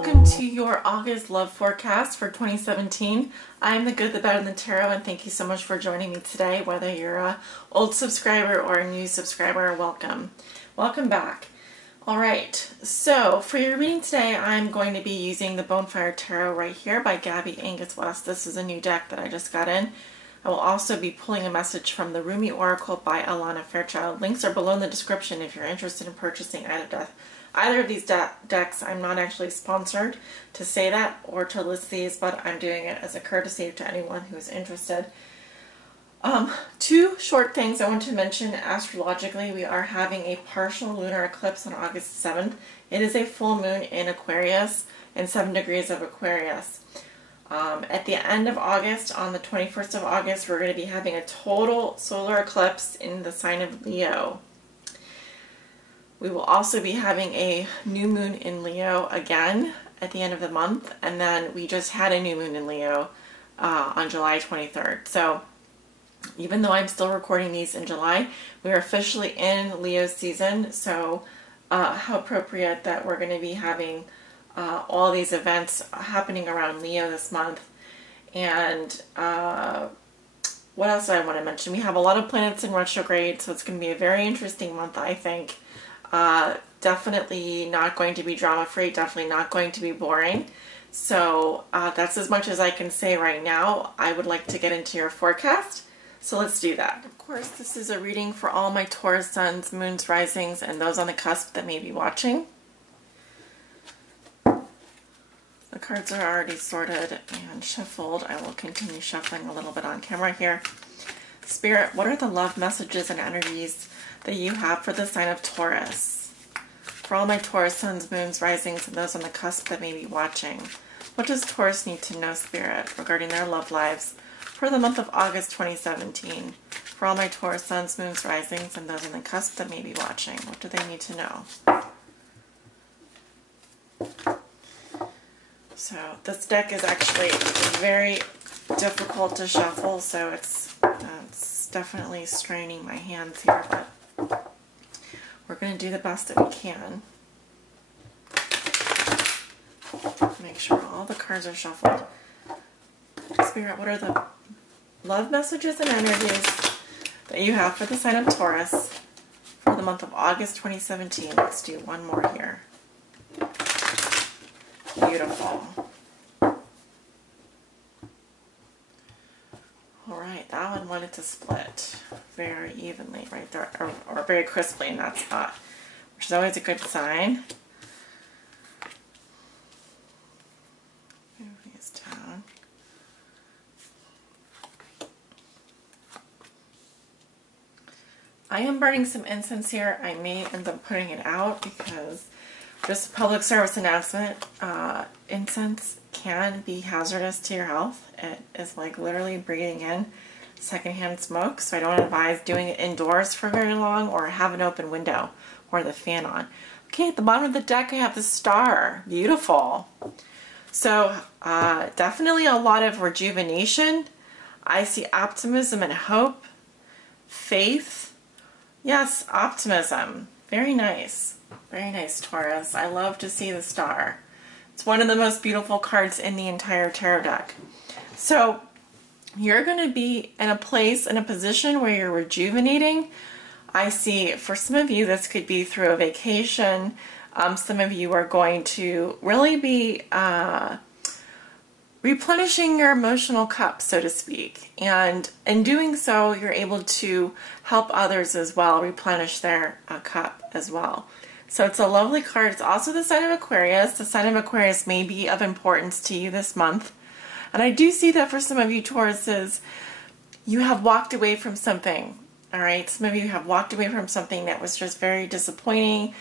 welcome to your August love forecast for 2017. I'm the good, the better, and the tarot, and thank you so much for joining me today. Whether you're an old subscriber or a new subscriber, welcome. Welcome back. Alright, so for your reading today, I'm going to be using the Bonefire Tarot right here by Gabby Angus West. This is a new deck that I just got in. I will also be pulling a message from the Rumi Oracle by Alana Fairchild. Links are below in the description if you're interested in purchasing either of these decks. I'm not actually sponsored to say that or to list these, but I'm doing it as a courtesy to anyone who is interested. Two short things I want to mention. Astrologically, we are having a partial lunar eclipse on August 7th. It is a full moon in Aquarius and 7 degrees of Aquarius. At the end of August, on the 21st of August, we're going to be having a total solar eclipse in the sign of Leo. We will also be having a new moon in Leo again at the end of the month, and then we just had a new moon in Leo on July 23rd. So even though I'm still recording these in July, we are officially in Leo season, so how appropriate that we're going to be having all these events happening around Leo this month. And what else do I want to mention? We have a lot of planets in retrograde, so it's going to be a very interesting month, I think. Definitely not going to be drama-free, definitely not going to be boring. So that's as much as I can say right now. I would like to get into your forecast, so let's do that. Of course, this is a reading for all my Taurus Suns, Moons, Risings, and those on the cusp that may be watching. The cards are already sorted and shuffled. I will continue shuffling a little bit on camera here. Spirit, what are the love messages and energies that you have for the sign of Taurus? For all my Taurus Suns, Moons, Risings, and those on the cusp that may be watching, what does Taurus need to know, Spirit, regarding their love lives for the month of August 2017? For all my Taurus Suns, Moons, Risings, and those on the cusp that may be watching, what do they need to know? So this deck is actually very difficult to shuffle, so it's definitely straining my hands here, but we're going to do the best that we can. Make sure all the cards are shuffled. Spirit, what are the love messages and energies that you have for the sign of Taurus for the month of August 2017? Let's do one more here. Beautiful. Alright, that one wanted to split very evenly right there, or very crisply in that spot, which is always a good sign. Move these down. I am burning some incense here. I may end up putting it out because just a public service announcement, incense can be hazardous to your health. It is like literally breathing in secondhand smoke, so I don't advise doing it indoors for very long or have an open window or the fan on. Okay, at the bottom of the deck I have the star. Beautiful. So definitely a lot of rejuvenation. I see optimism and hope, faith. Yes, optimism. Very nice. Very nice, Taurus. I love to see the star. It's one of the most beautiful cards in the entire tarot deck. So you're going to be in a place, in a position where you're rejuvenating. I see for some of you this could be through a vacation. Some of you are going to really be replenishing your emotional cup, so to speak. And in doing so, you're able to help others as well, replenish their cup as well. So it's a lovely card. It's also the sign of Aquarius. The sign of Aquarius may be of importance to you this month. And I do see that for some of you Tauruses, you have walked away from something. All right, some of you have walked away from something that was just very disappointing.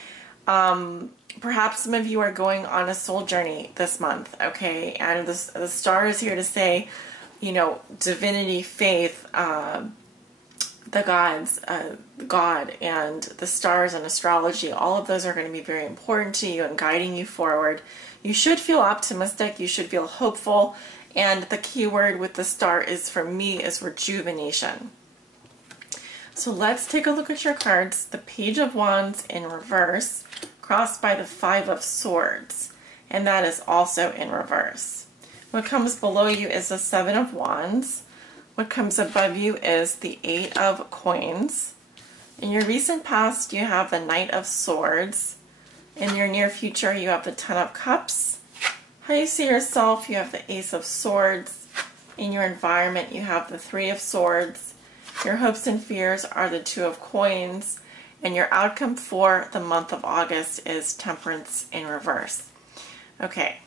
Perhaps some of you are going on a soul journey this month, okay? And the star is here to say, you know, divinity, faith, the gods, God, and the stars and astrology, all of those are going to be very important to you and guiding you forward. You should feel optimistic, you should feel hopeful, and the key word with the star is, for me, is rejuvenation. So let's take a look at your cards. The Page of Wands in reverse, crossed by the Five of Swords. and that is also in reverse. What comes below you is the Seven of Wands. What comes above you is the Eight of Coins. In your recent past, you have the Knight of Swords. In your near future, you have the Ten of Cups. How you see yourself, you have the Ace of Swords. In your environment, you have the Three of Swords. Your hopes and fears are the Two of Coins. And your outcome for the month of August is Temperance in reverse. Okay,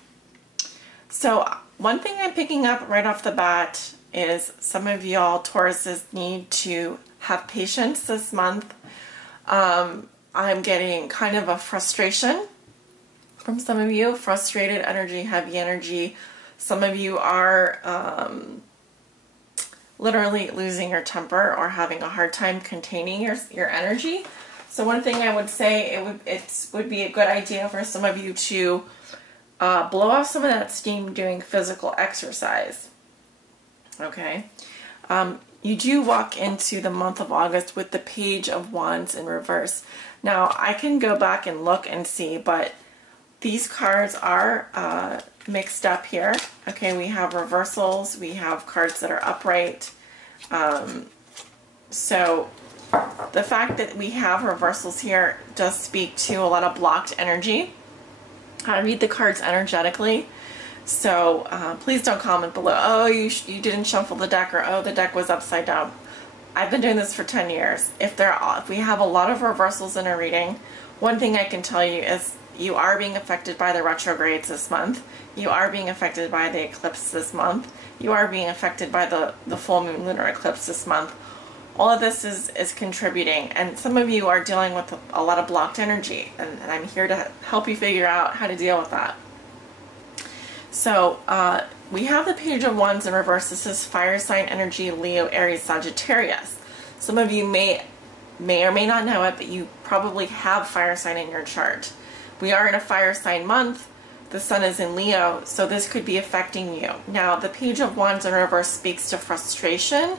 so one thing I'm picking up right off the bat is some of y'all Tauruses need to have patience this month. I'm getting kind of a frustration from some of you, frustrated energy, heavy energy. Some of you are literally losing your temper or having a hard time containing your energy. So one thing I would say, it would be a good idea for some of you to blow off some of that steam doing physical exercise. Okay. You do walk into the month of August with the Page of Wands in reverse. Now, I can go back and look and see, but these cards are mixed up here. Okay, we have reversals, we have cards that are upright. So the fact that we have reversals here does speak to a lot of blocked energy. I read the cards energetically. So please don't comment below, oh, you didn't shuffle the deck, or oh, the deck was upside down. I've been doing this for 10 years. If we have a lot of reversals in a reading, one thing I can tell you is you are being affected by the retrogrades this month. You are being affected by the eclipse this month. You are being affected by the full moon lunar eclipse this month. All of this is contributing, and some of you are dealing with a lot of blocked energy, and I'm here to help you figure out how to deal with that. So we have the Page of Wands in reverse. This is fire sign energy, Leo, Aries, Sagittarius. Some of you may or may not know it, but you probably have fire sign in your chart. We are in a fire sign month. The sun is in Leo, so this could be affecting you. Now, the Page of Wands in reverse speaks to frustration,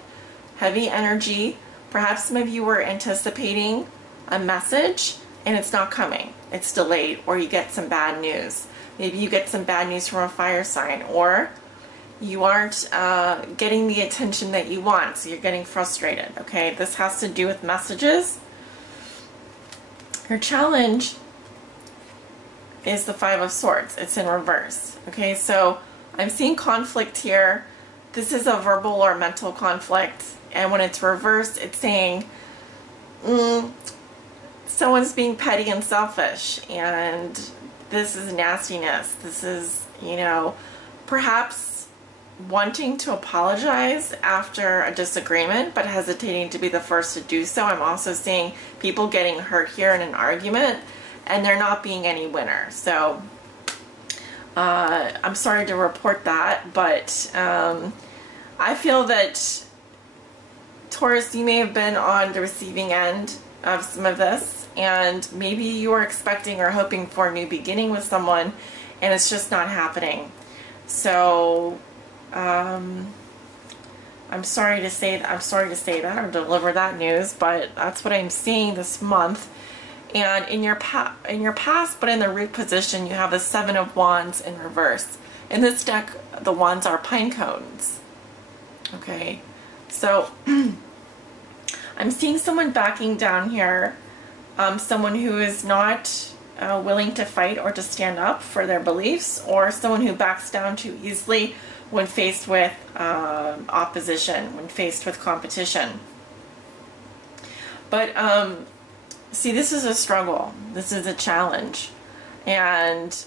heavy energy. Perhaps some of you were anticipating a message and it's not coming. It's delayed, or you get some bad news. Maybe you get some bad news from a fire sign, or you aren't getting the attention that you want, so you're getting frustrated. Okay, this has to do with messages. Your challenge is the Five of Swords. It's in reverse. Okay, so I'm seeing conflict here. This is a verbal or mental conflict, and when it's reversed, it's saying someone's being petty and selfish, and this is nastiness. This is, you know, perhaps wanting to apologize after a disagreement, but hesitating to be the first to do so. I'm also seeing people getting hurt here in an argument, and there not being any winner. So I'm sorry to report that, but I feel that, Taurus, you may have been on the receiving end of some of this, and maybe you were expecting or hoping for a new beginning with someone, and it's just not happening. So I'm sorry to say that or deliver that news, but that's what I'm seeing this month. And in your past, but in the root position, you have the Seven of Wands in reverse. In this deck, the wands are pine cones. Okay, so I'm seeing someone backing down here. Someone who is not willing to fight or to stand up for their beliefs, or someone who backs down too easily when faced with opposition, when faced with competition. But see, this is a struggle. This is a challenge, and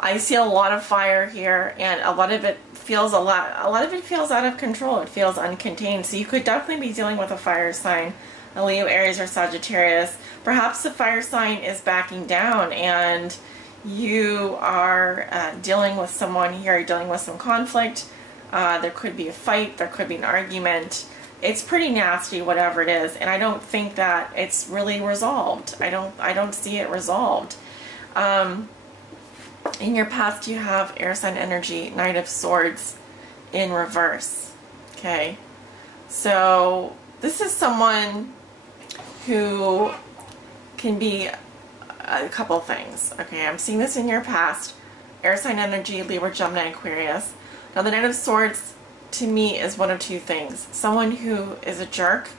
I see a lot of fire here, and a lot of it feels feels out of control. It feels uncontained. So you could definitely be dealing with a fire sign, a Leo, Aries, or Sagittarius. Perhaps the fire sign is backing down, and you are dealing with someone here, dealing with some conflict. There could be a fight. There could be an argument. It's pretty nasty, whatever it is, and I don't think that it's really resolved. I don't see it resolved. In your past, you have air sign energy, Knight of Swords in reverse. Okay, so this is someone who can be a couple things. Okay, I'm seeing this in your past. Air sign energy, Libra, Gemini, Aquarius. Now the Knight of Swords to me is one of two things. Someone who is a jerk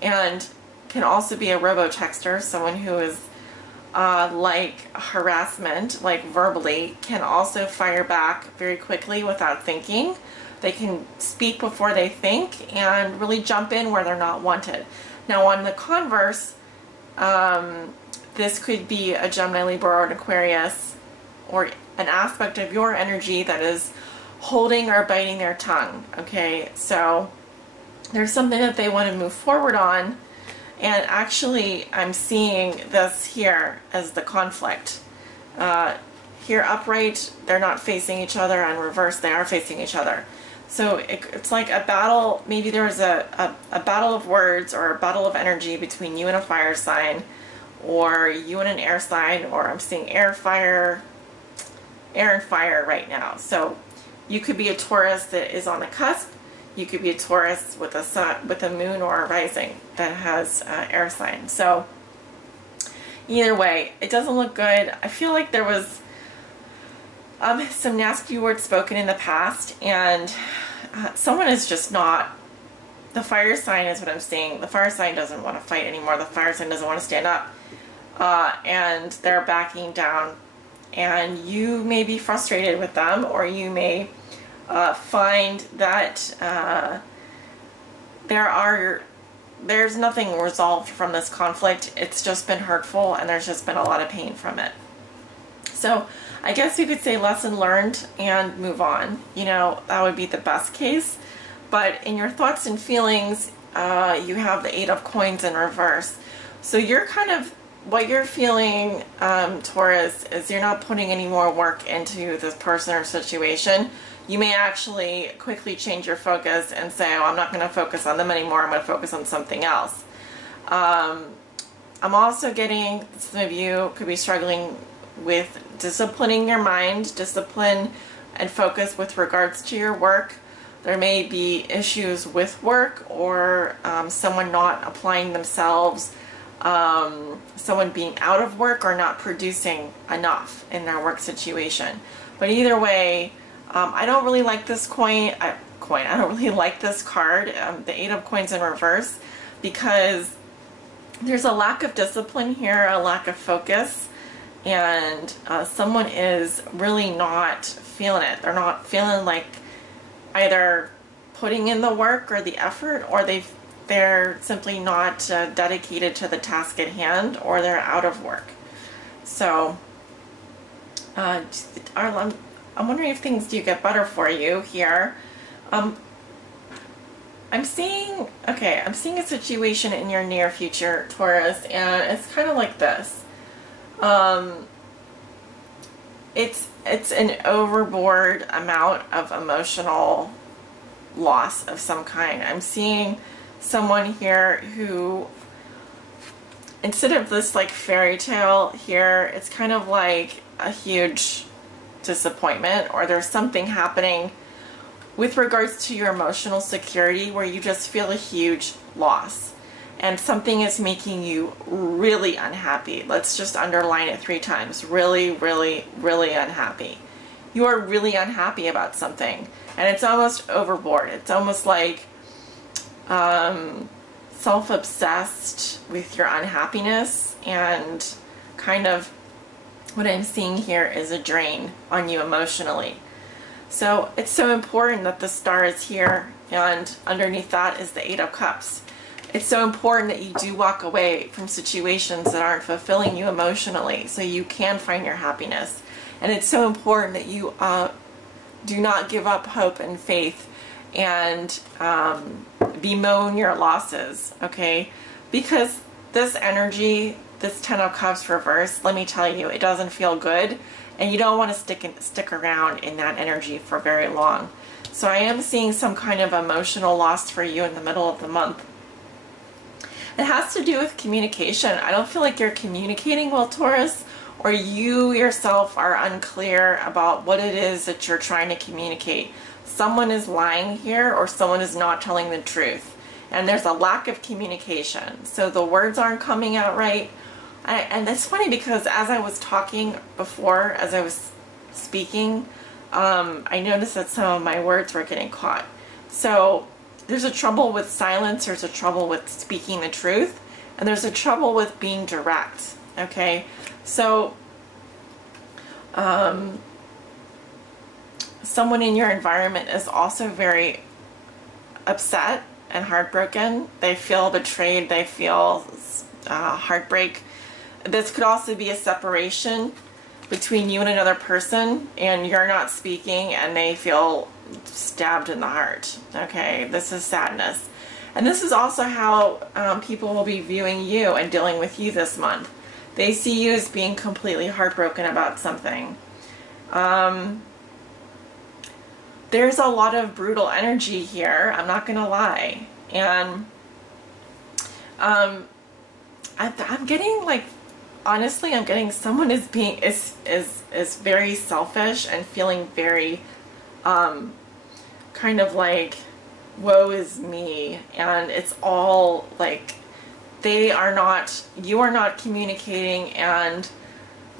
and can also be a robo-texter, someone who is like harassment, like verbally, can also fire back very quickly without thinking. They can speak before they think and really jump in where they're not wanted. Now on the converse, this could be a Gemini, Libra, or an Aquarius, or an aspect of your energy that is holding or biting their tongue. Okay, so there's something that they want to move forward on, and actually I'm seeing this here as the conflict. Here upright, they're not facing each other. On reverse, they are facing each other. So it's like a battle. Maybe there was a battle of words or a battle of energy between you and a fire sign, or you and an air sign, or I'm seeing air and fire right now. So you could be a Taurus that is on the cusp. You could be a Taurus with a sun, with a moon or a rising that has air sign. So either way, it doesn't look good. I feel like there was some nasty words spoken in the past, and someone is just not. The fire sign is what I'm seeing. The fire sign doesn't want to fight anymore. The fire sign doesn't want to stand up, and they're backing down. And you may be frustrated with them, or you may find that there's nothing resolved from this conflict. It's just been hurtful, and there's just been a lot of pain from it. So I guess you could say lesson learned and move on. You know, that would be the best case. But in your thoughts and feelings, you have the 8 of Coins in reverse. So you're kind of, what you're feeling, Taurus, is you're not putting any more work into this person or situation. You may actually quickly change your focus and say, oh, I'm not going to focus on them anymore. I'm going to focus on something else. I'm also getting, some of you could be struggling with disciplining your mind, discipline and focus with regards to your work. There may be issues with work, or someone not applying themselves, someone being out of work or not producing enough in their work situation. But either way, I don't really like this I don't really like this card, the 8 of Coins in reverse, because there's a lack of discipline here, a lack of focus, and someone is really not feeling it. They're not feeling like either putting in the work or the effort, or they're simply not dedicated to the task at hand, or they're out of work. So I'm wondering if things do get better for you here. I'm seeing a situation in your near future, Taurus, and it's kind of like this. It's an overboard amount of emotional loss of some kind. I'm seeing someone here who, instead of this like fairy tale here, it's kind of like a huge disappointment, or there's something happening with regards to your emotional security where you just feel a huge loss. And something is making you really unhappy. Let's just underline it 3 times. Really, really, really unhappy. You are really unhappy about something. And it's almost overboard. It's almost like self-obsessed with your unhappiness. And kind of what I'm seeing here is a drain on you emotionally. So it's so important that the star is here. And underneath that is the 8 of Cups. It's so important that you do walk away from situations that aren't fulfilling you emotionally so you can find your happiness. And it's so important that you do not give up hope and faith and bemoan your losses, okay? Because this energy, this 10 of Cups reverse, let me tell you, it doesn't feel good, and you don't want to stick around in that energy for very long. So I am seeing some kind of emotional loss for you in the middle of the month. It has to do with communication. I don't feel like you're communicating well, Taurus, or you yourself are unclear about what it is that you're trying to communicate. Someone is lying here, or someone is not telling the truth. And there's a lack of communication. So the words aren't coming out right, And it's funny because as I was talking before, as I was speaking, I noticed that some of my words were getting caught. So there's a trouble with silence, there's a trouble with speaking the truth, and there's a trouble with being direct. Okay, so someone in your environment is also very upset and heartbroken. They feel betrayed, they feel heartbreak. This could also be a separation between you and another person, and you're not speaking and they feel stabbed in the heart. Okay, this is sadness. And this is also how people will be viewing you and dealing with you this month. They see you as being completely heartbroken about something. There's a lot of brutal energy here, I'm not gonna lie. And I'm getting, like, honestly, I'm getting someone is very selfish and feeling very kind of like, woe is me, and it's all like you are not communicating, and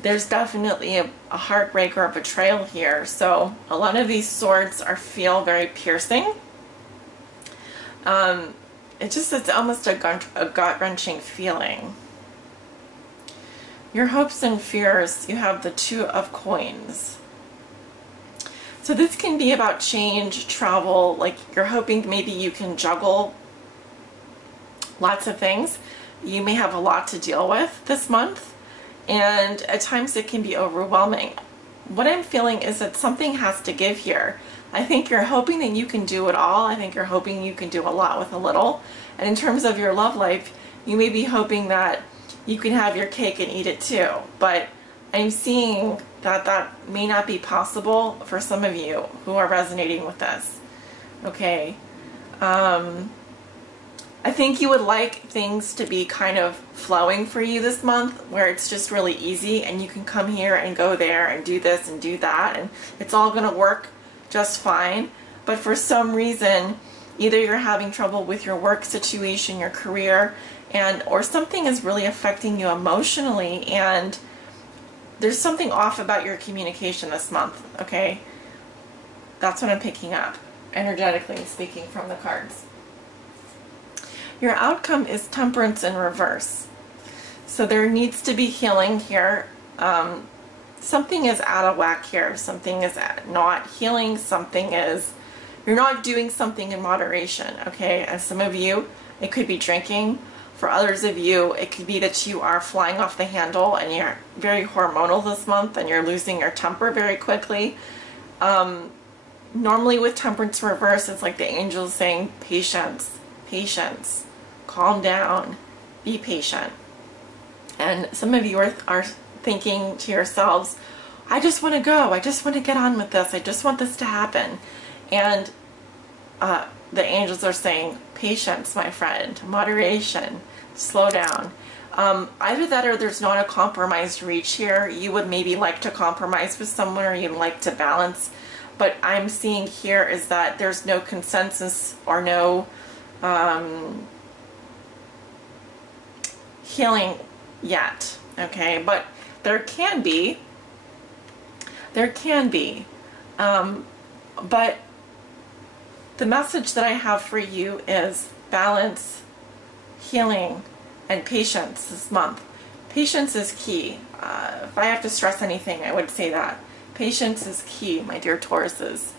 there's definitely a heartbreak or a betrayal here. So a lot of these swords feel very piercing. It's almost a gut-wrenching feeling. Your hopes and fears, you have the Two of Coins. So this can be about change, travel, like you're hoping maybe you can juggle lots of things. You may have a lot to deal with this month, and at times it can be overwhelming. What I'm feeling is that something has to give here. I think you're hoping that you can do it all. I think you're hoping you can do a lot with a little. And in terms of your love life, you may be hoping that you can have your cake and eat it too. But I'm seeing that that may not be possible for some of you who are resonating with this. Okay. I think you would like things to be kind of flowing for you this month, where it's just really easy and you can come here and go there and do this and do that, and it's all going to work just fine. But for some reason, either you're having trouble with your work situation, your career, or something is really affecting you emotionally, and there's something off about your communication this month, okay? That's what I'm picking up, energetically speaking, from the cards. Your outcome is Temperance in reverse. So there needs to be healing here. Something is out of whack here. Something is not healing. You're not doing something in moderation, okay? And some of you, it could be drinking. For others of you, it could be that you are flying off the handle and you're very hormonal this month and you're losing your temper very quickly. Normally with Temperance reverse, it's like the angels saying, patience, patience, calm down, be patient. And some of you are thinking to yourselves, I just want to go, I just want to get on with this, I just want this to happen. And the angels are saying, patience, my friend, moderation, slow down. Either that or there's not a compromised reach here. You would maybe like to compromise with someone, or you'd like to balance. But I'm seeing here is that there's no consensus or no healing yet, okay? But there can be. But the message that I have for you is balance, healing, and patience this month. Patience is key. If I have to stress anything, I would say that. Patience is key, my dear Tauruses.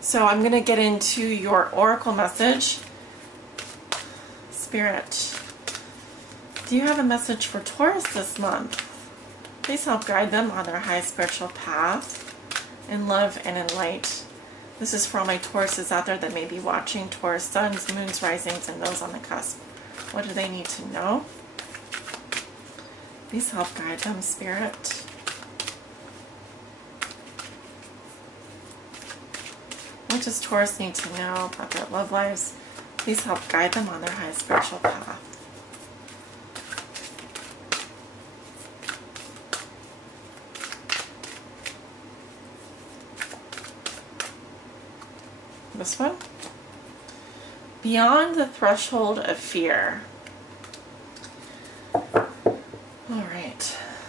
So I'm going to get into your oracle message. Spirit, do you have a message for Taurus this month? Please help guide them on their high spiritual path in love and in light. This is for all my Tauruses out there that may be watching. Taurus Suns, Moons, Risings, and those on the cusp. What do they need to know? Please help guide them, Spirit. What does Taurus need to know about their love lives? Please help guide them on their high spiritual path. This one. Beyond the threshold of fear.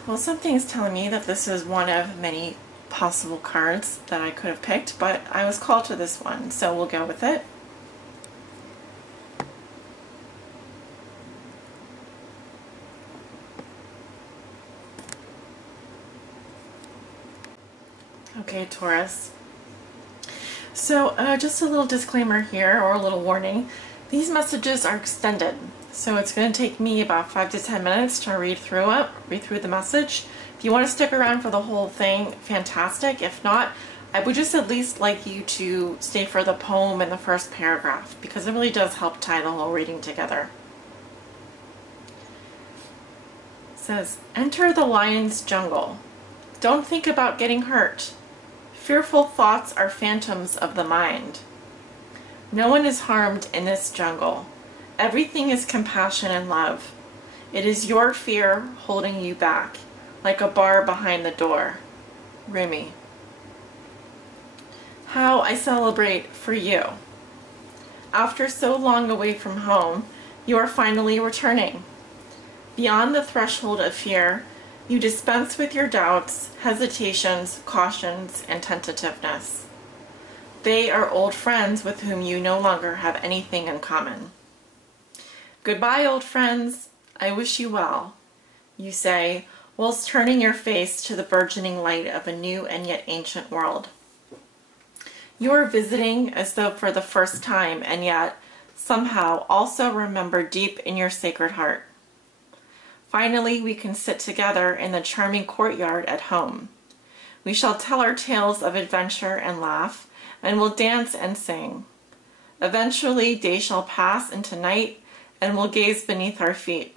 Well, something's telling me that this is one of many possible cards that I could have picked, but I was called to this one, so we'll go with it. Okay, Taurus. So just a little disclaimer here, or a little warning. These messages are extended, so it's going to take me about 5 to 10 minutes to read through the message. If you want to stick around for the whole thing, fantastic. If not, I would just at least like you to stay for the poem in the first paragraph, because it really does help tie the whole reading together. It says, enter the lion's jungle. Don't think about getting hurt. Fearful thoughts are phantoms of the mind. No one is harmed in this jungle. Everything is compassion and love. It is your fear holding you back, like a bar behind the door. Rumi. How I celebrate for you. After so long away from home, you are finally returning. Beyond the threshold of fear, you dispense with your doubts, hesitations, cautions, and tentativeness. They are old friends with whom you no longer have anything in common. Goodbye, old friends. I wish you well, you say, whilst turning your face to the burgeoning light of a new and yet ancient world. You are visiting as though for the first time, and yet somehow also remember deep in your sacred heart. Finally, we can sit together in the charming courtyard at home. We shall tell our tales of adventure and laugh, and will dance and sing. Eventually, day shall pass into night, and we'll gaze beneath our feet,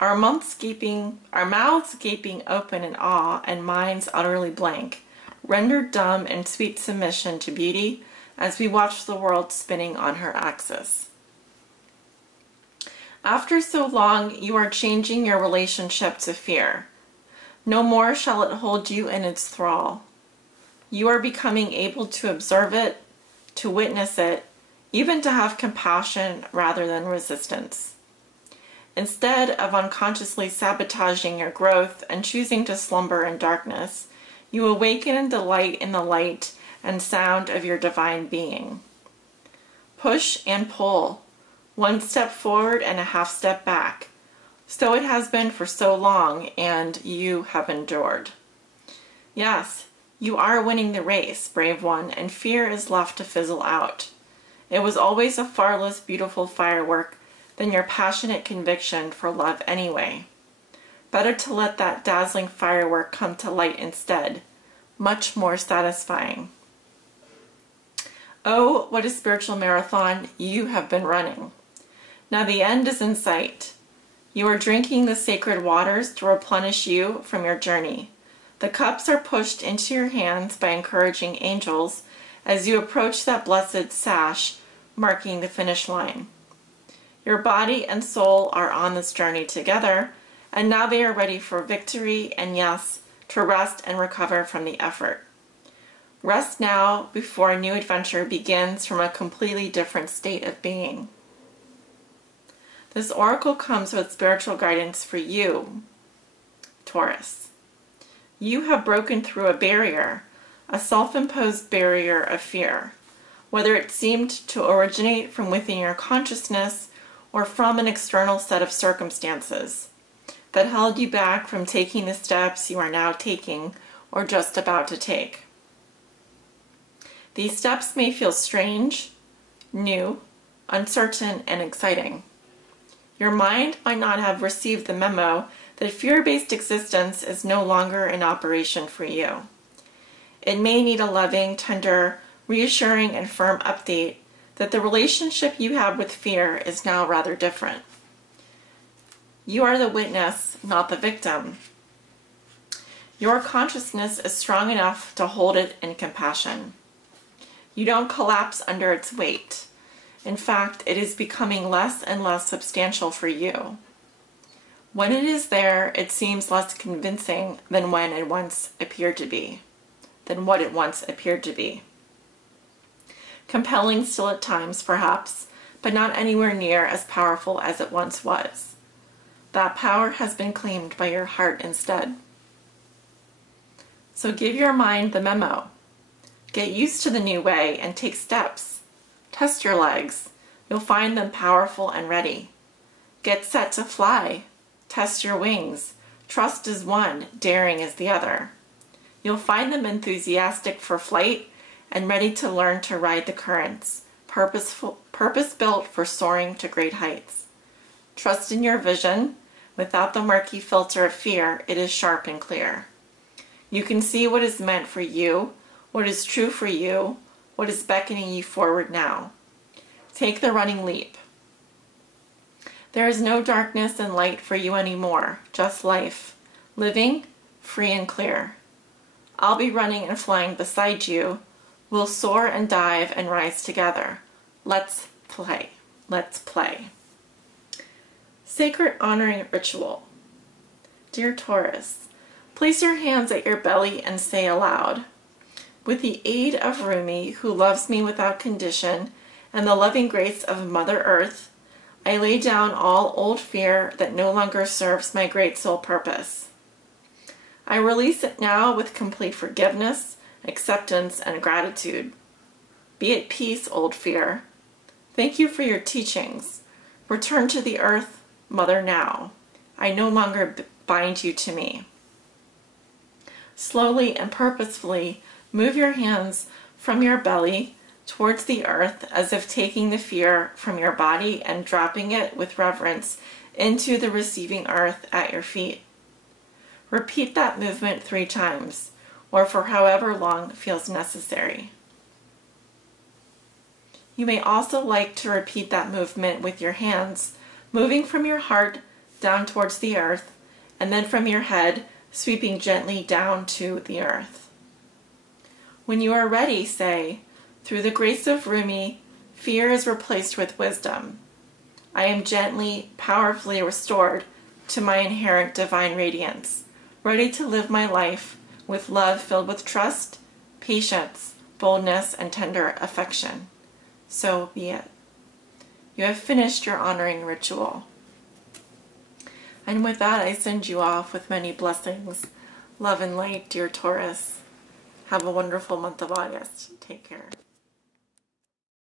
our mouths gaping open in awe, and minds utterly blank, rendered dumb in sweet submission to beauty, as we watch the world spinning on her axis. After so long, you are changing your relationship to fear. No more shall it hold you in its thrall. You are becoming able to observe it, to witness it, even to have compassion rather than resistance. Instead of unconsciously sabotaging your growth and choosing to slumber in darkness, you awaken and delight in the light and sound of your divine being. Push and pull. One step forward and a half step back. So it has been for so long, and you have endured. Yes, you are winning the race, brave one, and fear is left to fizzle out. It was always a far less beautiful firework than your passionate conviction for love anyway. Better to let that dazzling firework come to light instead. Much more satisfying. Oh, what a spiritual marathon you have been running. Now the end is in sight. You are drinking the sacred waters to replenish you from your journey. The cups are pushed into your hands by encouraging angels as you approach that blessed sash marking the finish line. Your body and soul are on this journey together, and now they are ready for victory and, yes, to rest and recover from the effort. Rest now before a new adventure begins from a completely different state of being. This oracle comes with spiritual guidance for you, Taurus. You have broken through a barrier, a self-imposed barrier of fear, whether it seemed to originate from within your consciousness or from an external set of circumstances that held you back from taking the steps you are now taking or just about to take. These steps may feel strange, new, uncertain, and exciting. Your mind might not have received the memo that fear-based existence is no longer in operation for you. It may need a loving, tender, reassuring, and firm update that the relationship you have with fear is now rather different. You are the witness, not the victim. Your consciousness is strong enough to hold it in compassion. You don't collapse under its weight. In fact, it is becoming less and less substantial for you. When it is there, it seems less convincing than what it once appeared to be. Compelling still at times, perhaps, but not anywhere near as powerful as it once was. That power has been claimed by your heart instead. So give your mind the memo. Get used to the new way and take steps. Test your legs. You'll find them powerful and ready. Get set to fly. Test your wings. Trust is one, daring is the other. You'll find them enthusiastic for flight and ready to learn to ride the currents, purpose-built for soaring to great heights. Trust in your vision. Without the murky filter of fear, it is sharp and clear. You can see what is meant for you, what is true for you, what is beckoning you forward now. Take the running leap. There is no darkness and light for you anymore, just life, living, free and clear. I'll be running and flying beside you. We'll soar and dive and rise together. Let's play. Let's play. Sacred honoring ritual. Dear Taurus, place your hands at your belly and say aloud, with the aid of Rumi, who loves me without condition, and the loving grace of Mother Earth, I lay down all old fear that no longer serves my great soul purpose. I release it now with complete forgiveness, acceptance, and gratitude. Be at peace, old fear. Thank you for your teachings. Return to the earth, Mother, now. I no longer bind you to me. Slowly and purposefully move your hands from your belly towards the earth, as if taking the fear from your body and dropping it with reverence into the receiving earth at your feet. Repeat that movement 3 times, or for however long feels necessary. You may also like to repeat that movement with your hands, moving from your heart down towards the earth, and then from your head, sweeping gently down to the earth. When you are ready, say, through the grace of Rumi, fear is replaced with wisdom. I am gently, powerfully restored to my inherent divine radiance, ready to live my life with love filled with trust, patience, boldness, and tender affection. So be it. You have finished your honoring ritual. And with that, I send you off with many blessings. Love and light, dear Taurus. Have a wonderful month of August. Take care.